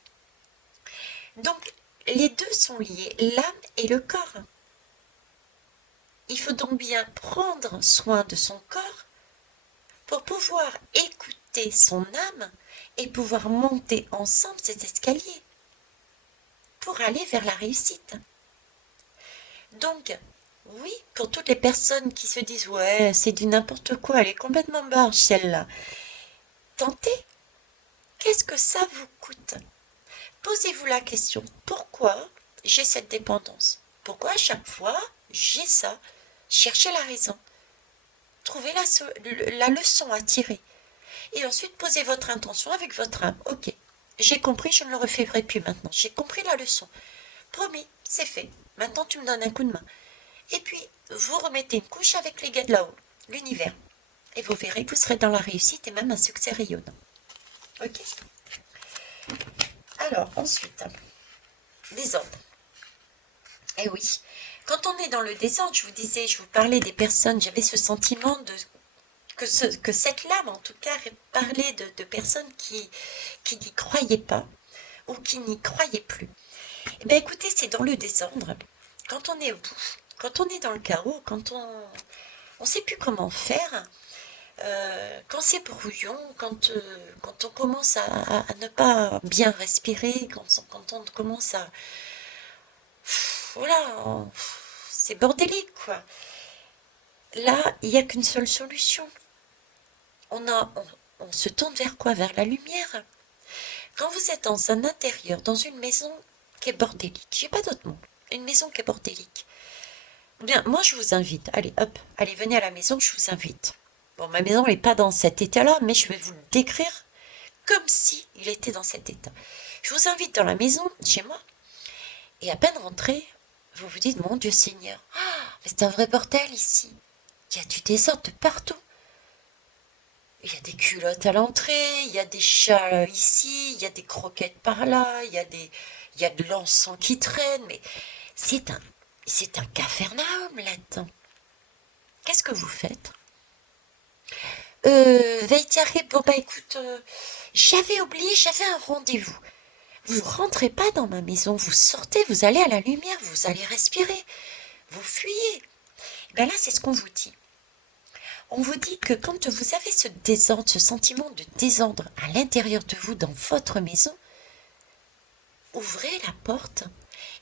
Donc, les deux sont liés, l'âme et le corps. Il faut donc bien prendre soin de son corps pour pouvoir écouter son âme et pouvoir monter ensemble ces escaliers pour aller vers la réussite. Donc, oui, pour toutes les personnes qui se disent « Ouais, c'est du n'importe quoi, elle est complètement barge celle-là », tentez. Qu'est-ce que ça vous coûte? Posez-vous la question, pourquoi j'ai cette dépendance? Pourquoi à chaque fois j'ai ça? Cherchez la raison. Trouvez la leçon à tirer. Et ensuite, posez votre intention avec votre âme. Ok, j'ai compris, je ne le referai plus maintenant. J'ai compris la leçon. Promis, c'est fait. Maintenant, tu me donnes un coup de main. Et puis, vous remettez une couche avec les gars de là-haut, l'univers. Et vous verrez que vous serez dans la réussite et même un succès rayonnant. Ok? Alors, ensuite, désordre. Eh oui, quand on est dans le désordre, je vous disais, je vous parlais des personnes, j'avais ce sentiment que cette lame, en tout cas, parlait de personnes qui n'y croyaient pas ou qui n'y croyaient plus. Eh bien, écoutez, c'est dans le désordre. Quand on est au bout, quand on est dans le chaos, quand on ne sait plus comment faire, quand c'est brouillon, quand on commence à ne pas bien respirer, quand on commence à... Voilà, c'est bordélique, quoi. Là, il n'y a qu'une seule solution. On se tourne vers quoi? Vers la lumière. Quand vous êtes dans un intérieur, dans une maison qui est bordélique, j'ai pas d'autre mot, une maison qui est bordélique, bien, moi je vous invite, allez hop, allez venez à la maison, je vous invite. Bon, ma maison n'est pas dans cet état-là, mais je vais vous le décrire comme si il était dans cet état. Je vous invite dans la maison, chez moi, et à peine rentré, vous vous dites, mon Dieu Seigneur, mais c'est un vrai bordel ici. Il y a du désordre de partout. Il y a des culottes à l'entrée, il y a des chats ici, il y a des croquettes par là, il y a de l'encens qui traîne, mais c'est un capharnaüm là-dedans. Qu'est-ce que vous faites? Veitiaré, bon bah écoute, j'avais oublié, j'avais un rendez-vous. Vous rentrez pas dans ma maison, vous sortez, vous allez à la lumière, vous allez respirer, vous fuyez. Ben là, c'est ce qu'on vous dit. On vous dit que quand vous avez ce désordre, ce sentiment de désordre à l'intérieur de vous, dans votre maison, ouvrez la porte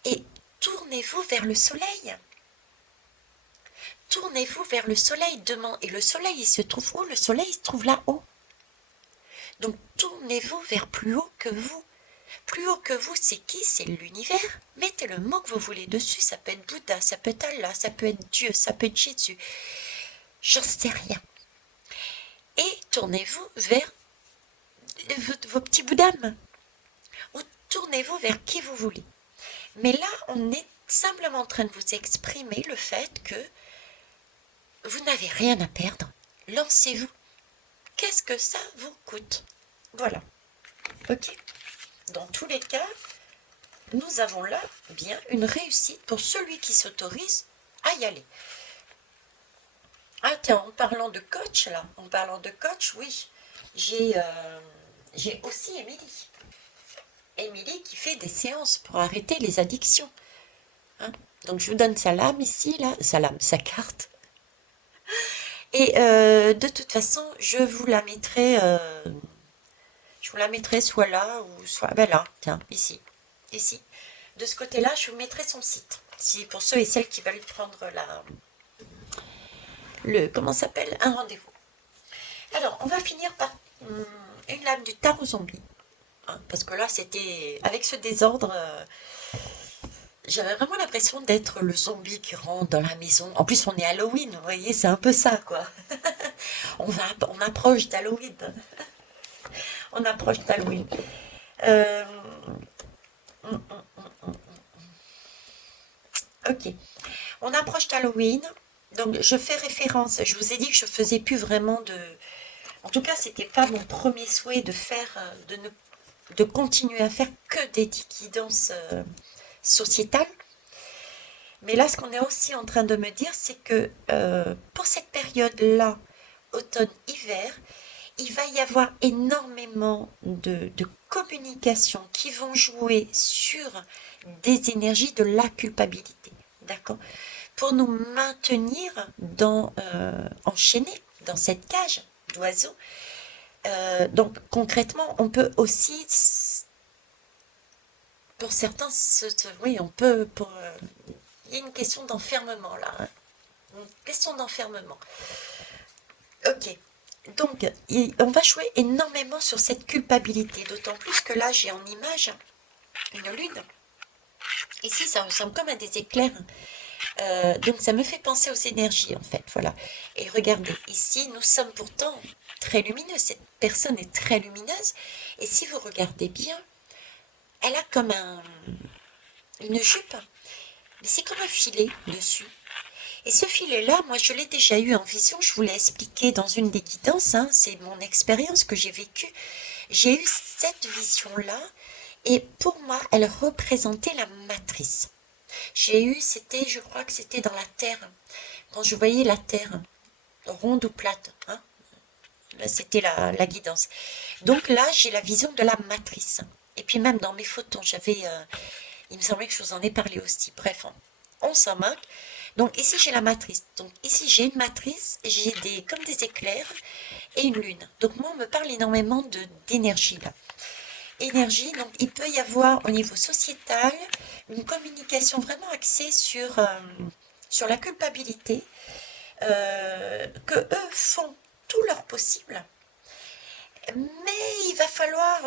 et tournez-vous vers le soleil. Tournez-vous vers le soleil demain. Et le soleil, il se trouve où? Le soleil, il se trouve là-haut. Donc, tournez-vous vers plus haut que vous. Plus haut que vous, c'est qui? C'est l'univers. Mettez le mot que vous voulez dessus. Ça peut être Bouddha, ça peut être Allah, ça peut être Dieu, ça peut être Jésus. J'en sais rien. Et tournez-vous vers vos petits bouts d'âme. Ou tournez-vous vers qui vous voulez. Mais là, on est simplement en train de vous exprimer le fait que vous n'avez rien à perdre. Lancez-vous. Qu'est-ce que ça vous coûte? Voilà. Ok. Dans tous les cas, nous avons là bien une réussite pour celui qui s'autorise à y aller. Ah tiens, en parlant de coach, oui, j'ai aussi Émilie. Émilie qui fait des séances pour arrêter les addictions. Hein. Donc je vous donne sa lame ici, là, sa carte. Et de toute façon, je vous la mettrai soit là ou soit ben là, tiens, ici. De ce côté-là, je vous mettrai son site. Si pour ceux et celles qui veulent prendre comment s'appelle, un rendez-vous. Alors, on va finir par une lame du tarot zombie. Hein, parce que là, c'était avec ce désordre, j'avais vraiment l'impression d'être le zombie qui rentre dans la maison. En plus, on est Halloween, vous voyez, c'est un peu ça, quoi. On approche d'Halloween. On approche d'Halloween. Mm, mm, mm. Ok. On approche d'Halloween. Donc, je fais référence. Je vous ai dit que je faisais plus vraiment de. En tout cas, c'était pas mon premier souhait de faire, de continuer à faire que des guidances sociétales. Mais là, ce qu'on est aussi en train de me dire, c'est que pour cette période-là, automne-hiver, il va y avoir énormément de communications qui vont jouer sur des énergies de la culpabilité. D'accord? Pour nous maintenir enchaînés dans cette cage d'oiseaux. Donc concrètement, on peut aussi, pour certains, oui, on peut, il y a une question d'enfermement là, hein. Une question d'enfermement. Ok. Donc, on va jouer énormément sur cette culpabilité, d'autant plus que là, j'ai en image une lune. Ici, ça ressemble comme à des éclairs. Donc, ça me fait penser aux énergies, en fait. Voilà. Et regardez, ici, nous sommes pourtant très lumineux. Cette personne est très lumineuse. Et si vous regardez bien, elle a comme une jupe, mais c'est comme un filet dessus. Et ce filet-là, moi, je l'ai déjà eu en vision. Je vous l'ai expliqué dans une des guidances, hein, c'est mon expérience que j'ai vécue. J'ai eu cette vision-là, et pour moi, elle représentait la matrice. J'ai eu, je crois que c'était dans la Terre, quand je voyais la Terre, ronde ou plate, hein. Là, c'était la guidance. Donc là, j'ai la vision de la matrice. Et puis même dans mes photos, il me semblait que je vous en ai parlé aussi. Bref, on s'en moque. Donc ici, j'ai la matrice. Donc ici, j'ai une matrice, j'ai comme des éclairs et une lune. Donc moi, on me parle énormément d'énergie là. Énergie, donc il peut y avoir au niveau sociétal une communication vraiment axée sur la culpabilité, que eux font tout leur possible, mais il va falloir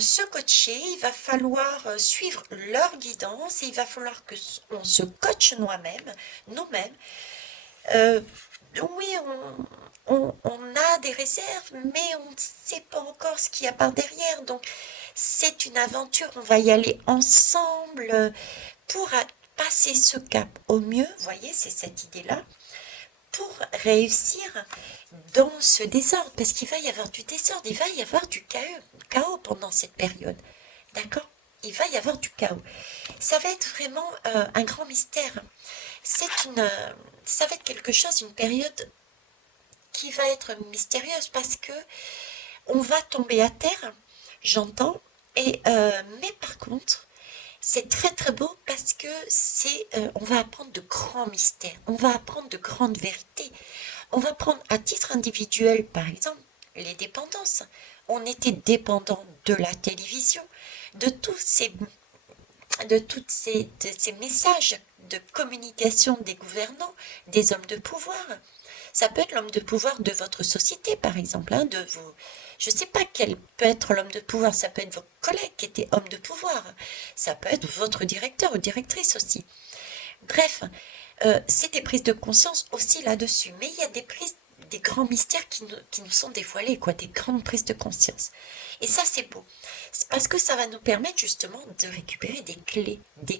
se coacher, il va falloir suivre leur guidance, et il va falloir que on se coache nous-mêmes. Euh, oui, on a des réserves, mais on ne sait pas encore ce qu'il y a par derrière. Donc, c'est une aventure, on va y aller ensemble pour passer ce cap au mieux. Vous voyez, c'est cette idée-là. Pour réussir dans ce désordre, parce qu'il va y avoir du désordre, il va y avoir du chaos pendant cette période. D'accord? Il va y avoir du chaos. Ça va être vraiment un grand mystère. Ça va être quelque chose, une période qui va être mystérieuse parce que on va tomber à terre, j'entends, mais par contre, c'est très très beau parce que on va apprendre de grands mystères, on va apprendre de grandes vérités. On va prendre à titre individuel, par exemple, les dépendances. On était dépendant de la télévision, de tous ces, de ces messages de communication des gouvernants, des hommes de pouvoir. Ça peut être l'homme de pouvoir de votre société, par exemple, hein, je ne sais pas quel peut être l'homme de pouvoir, ça peut être vos collègues qui étaient hommes de pouvoir, ça peut être votre directeur ou directrice aussi. Bref, c'est des prises de conscience aussi là-dessus, mais il y a des grands mystères qui nous sont dévoilés, quoi, des grandes prises de conscience. Et ça, c'est beau. C'est parce que ça va nous permettre justement de récupérer des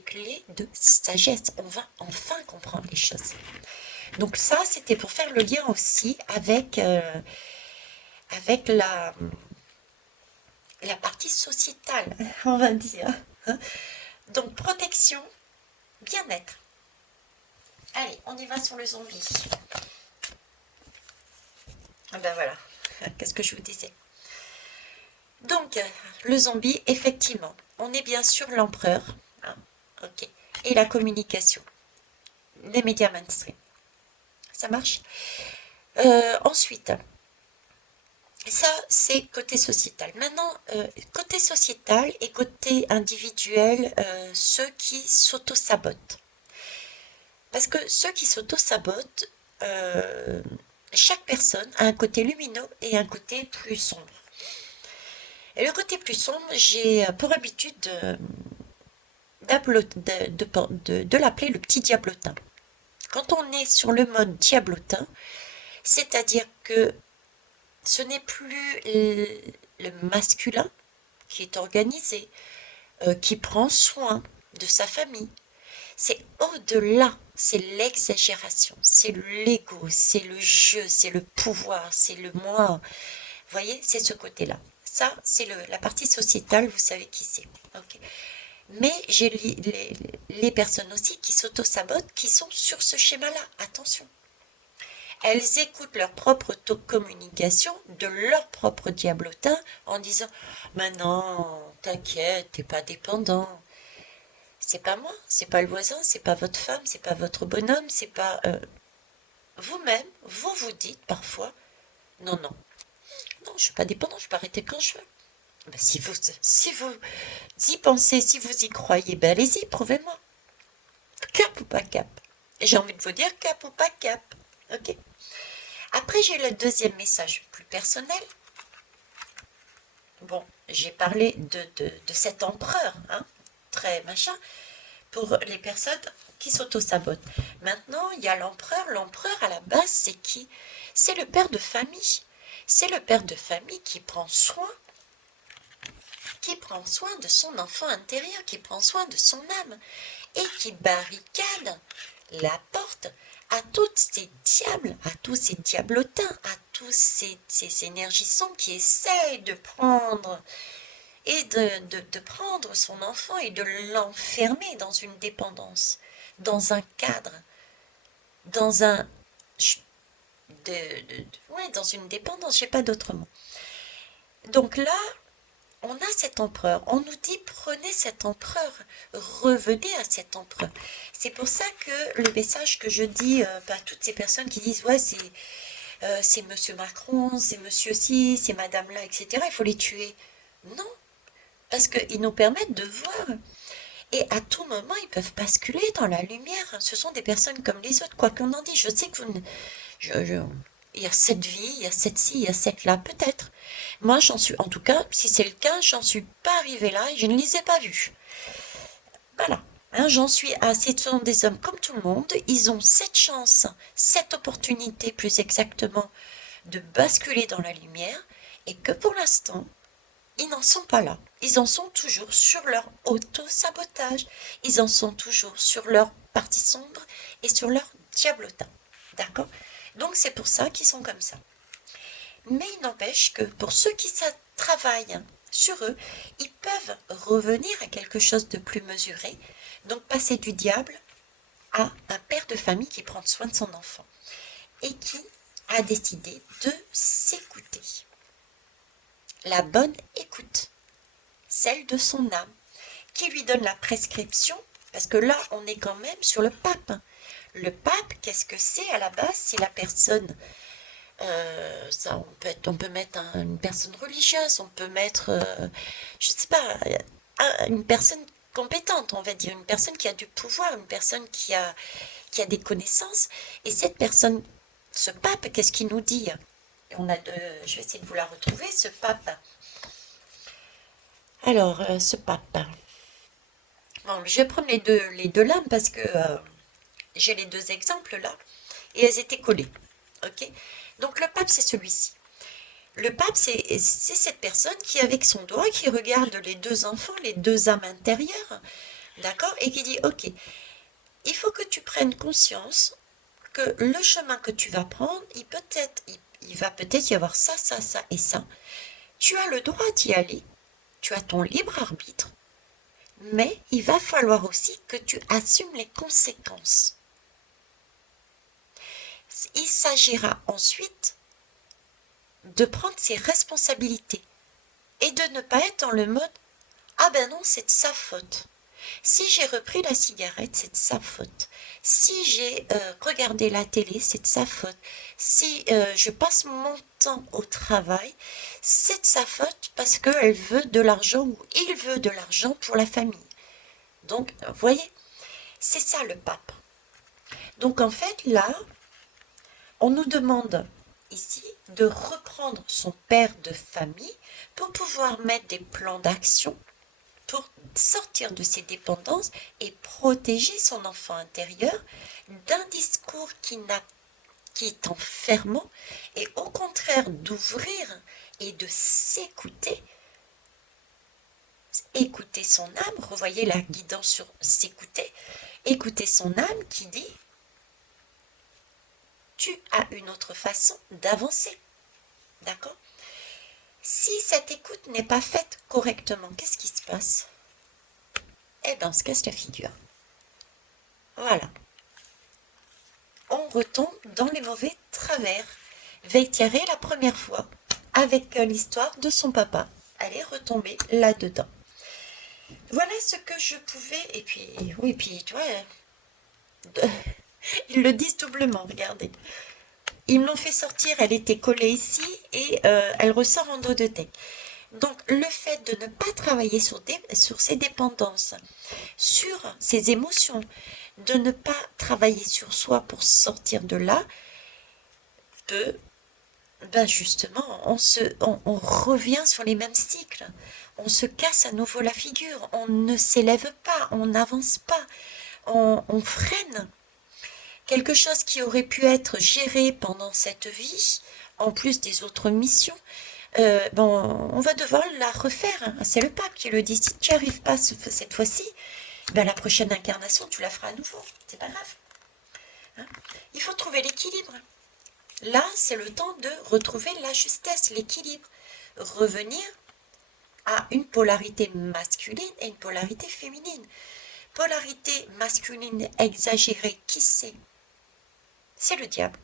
clés de sagesse. On va enfin comprendre les choses. Donc ça, c'était pour faire le lien aussi avec la partie sociétale, on va dire. Donc protection, bien-être. Allez, on y va sur le zombie. Ah ben voilà, qu'est-ce que je vous disais. Donc, le zombie, effectivement, on est bien sûr l'empereur, hein, ok, et la communication, les médias mainstream. Ça marche. Ensuite, ça, c'est côté sociétal. Maintenant, côté sociétal et côté individuel, ceux qui s'auto-sabotent. Parce que ceux qui s'auto-sabotent, chaque personne a un côté lumineux et un côté plus sombre. Et le côté plus sombre, j'ai pour habitude de l'appeler le petit diablotin. Quand on est sur le mode diablotin, c'est-à-dire que ce n'est plus le masculin qui est organisé, qui prend soin de sa famille. C'est au-delà, c'est l'exagération, c'est l'ego, c'est le jeu, c'est le pouvoir, c'est le moi. Vous voyez, c'est ce côté-là. Ça, c'est la partie sociétale, vous savez qui c'est. Ok. Mais j'ai les personnes aussi qui s'auto-sabotent, qui sont sur ce schéma-là. Attention. Elles écoutent leur propre communication de leur propre diablotin en disant mais non, t'inquiète, t'es pas dépendant. C'est pas moi, c'est pas le voisin, c'est pas votre femme, c'est pas votre bonhomme, c'est pas vous-même, vous vous dites parfois non, non, non, je suis pas dépendant, je peux arrêter quand je veux. Ben, si vous y pensez, si vous y croyez, ben allez-y, prouvez-moi. Cap ou pas cap? Et j'ai envie de vous dire cap ou pas cap. Ok. Après, j'ai le deuxième message plus personnel. Bon, j'ai parlé de cet empereur, hein, très machin, pour les personnes qui s'auto-sabotent. Maintenant, il y a l'empereur. L'empereur, à la base, c'est qui? C'est le père de famille. C'est le père de famille qui prend soin de son enfant intérieur, qui prend soin de son âme, et qui barricade la porte à toutes ces diables, à tous ces diablotins, à tous ces énergies sombres qui essayent de prendre et de prendre son enfant et de l'enfermer dans une dépendance, dans un cadre, dans un ouais, dans une dépendance, j'ai pas d'autre mot. Donc là, on a cet empereur, on nous dit prenez cet empereur, revenez à cet empereur. C'est pour ça que le message que je dis à toutes ces personnes qui disent ouais c'est monsieur Macron, c'est monsieur ci, c'est madame là, etc. Il faut les tuer. Non, parce qu'ils nous permettent de voir. Et à tout moment, ils peuvent basculer dans la lumière. Ce sont des personnes comme les autres, quoi qu'on en dise. Je sais que vous ne... il y a cette vie, il y a cette ci, il y a cette là, peut-être. Moi, j'en suis... En tout cas, si c'est le cas, j'en suis pas arrivée là et je ne les ai pas vus. Voilà. Hein, j'en suis à... Ce sont des hommes comme tout le monde. Ils ont cette chance, cette opportunité, plus exactement, de basculer dans la lumière. Et que pour l'instant, ils n'en sont pas là. Ils en sont toujours sur leur auto-sabotage. Ils en sont toujours sur leur partie sombre et sur leur diablotin. D'accord? Donc c'est pour ça qu'ils sont comme ça. Mais il n'empêche que pour ceux qui travaillent sur eux, ils peuvent revenir à quelque chose de plus mesuré. Donc passer du diable à un père de famille qui prend soin de son enfant et qui a décidé de s'écouter. La bonne écoute, celle de son âme, qui lui donne la prescription, parce que là, on est quand même sur le pape. Le pape, qu'est-ce que c'est à la base? C'est la personne, ça, on peut mettre une personne religieuse, on peut mettre, je ne sais pas, une personne compétente, on va dire, une personne qui a du pouvoir, une personne qui a des connaissances. Et cette personne, ce pape, qu'est-ce qu'il nous dit? Je vais essayer de vous la retrouver, ce pape. Alors, ce pape. Bon, je vais prendre les deux lames parce que j'ai les deux exemples là et elles étaient collées. Ok? Donc le pape, c'est celui-ci. Le pape, c'est cette personne qui, avec son doigt, qui regarde les deux enfants, les deux âmes intérieures, d'accord? Et qui dit, ok, il faut que tu prennes conscience que le chemin que tu vas prendre, il va peut-être y avoir ça, ça, ça et ça. Tu as le droit d'y aller, tu as ton libre arbitre, mais il va falloir aussi que tu assumes les conséquences. Il s'agira ensuite de prendre ses responsabilités et de ne pas être dans le mode ah ben non, c'est de sa faute. Si j'ai repris la cigarette, c'est de sa faute. Si j'ai regardé la télé, c'est de sa faute. Si je passe mon temps au travail, c'est de sa faute parce qu'elle veut de l'argent ou il veut de l'argent pour la famille. Donc, vous voyez, c'est ça le pape. Donc en fait, là, on nous demande ici de reprendre son père de famille pour pouvoir mettre des plans d'action pour sortir de ses dépendances et protéger son enfant intérieur d'un discours qui est enfermant et au contraire d'ouvrir et de s'écouter. écouter son âme, revoyez la guidance sur s'écouter, écouter son âme qui dit tu as une autre façon d'avancer. D'accord? Si cette écoute n'est pas faite correctement, qu'est-ce qui se passe? Eh bien, on se casse la figure. Voilà. On retombe dans les mauvais travers. Veitiaré, la première fois, avec l'histoire de son papa, elle est retombée là-dedans. Voilà ce que je pouvais, et puis, oui, puis, tu vois, ils le disent doublement, regardez. Ils me l'ont fait sortir, elle était collée ici, et elle ressort en dos de tête. Donc, le fait de ne pas travailler sur ses dépendances, sur ses émotions, de ne pas travailler sur soi pour sortir de là, ben justement, on revient sur les mêmes cycles. On se casse à nouveau la figure. On ne s'élève pas, on n'avance pas, on freine. Quelque chose qui aurait pu être géré pendant cette vie, en plus des autres missions, bon, on va devoir la refaire, hein. C'est le pape qui le dit. Si tu n'y arrives pas cette fois-ci, ben la prochaine incarnation, tu la feras à nouveau. C'est pas grave. Hein. Il faut trouver l'équilibre. Là, c'est le temps de retrouver la justesse, l'équilibre. Revenir à une polarité masculine et une polarité féminine. Polarité masculine exagérée, qui c'est? C'est le diable.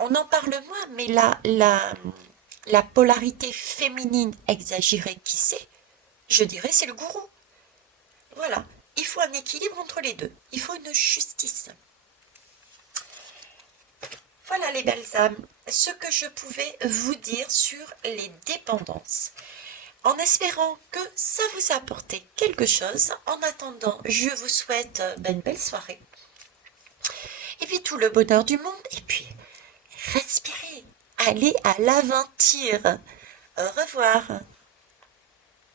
On en parle moins, mais la polarité féminine exagérée, qui c'est? Je dirais c'est le gourou. Voilà, il faut un équilibre entre les deux, il faut une justice. Voilà les belles âmes, ce que je pouvais vous dire sur les dépendances. En espérant que ça vous a apporté quelque chose, en attendant, je vous souhaite une belle soirée. Et puis tout le bonheur du monde, et puis respirez, allez à l'aventure. Au revoir.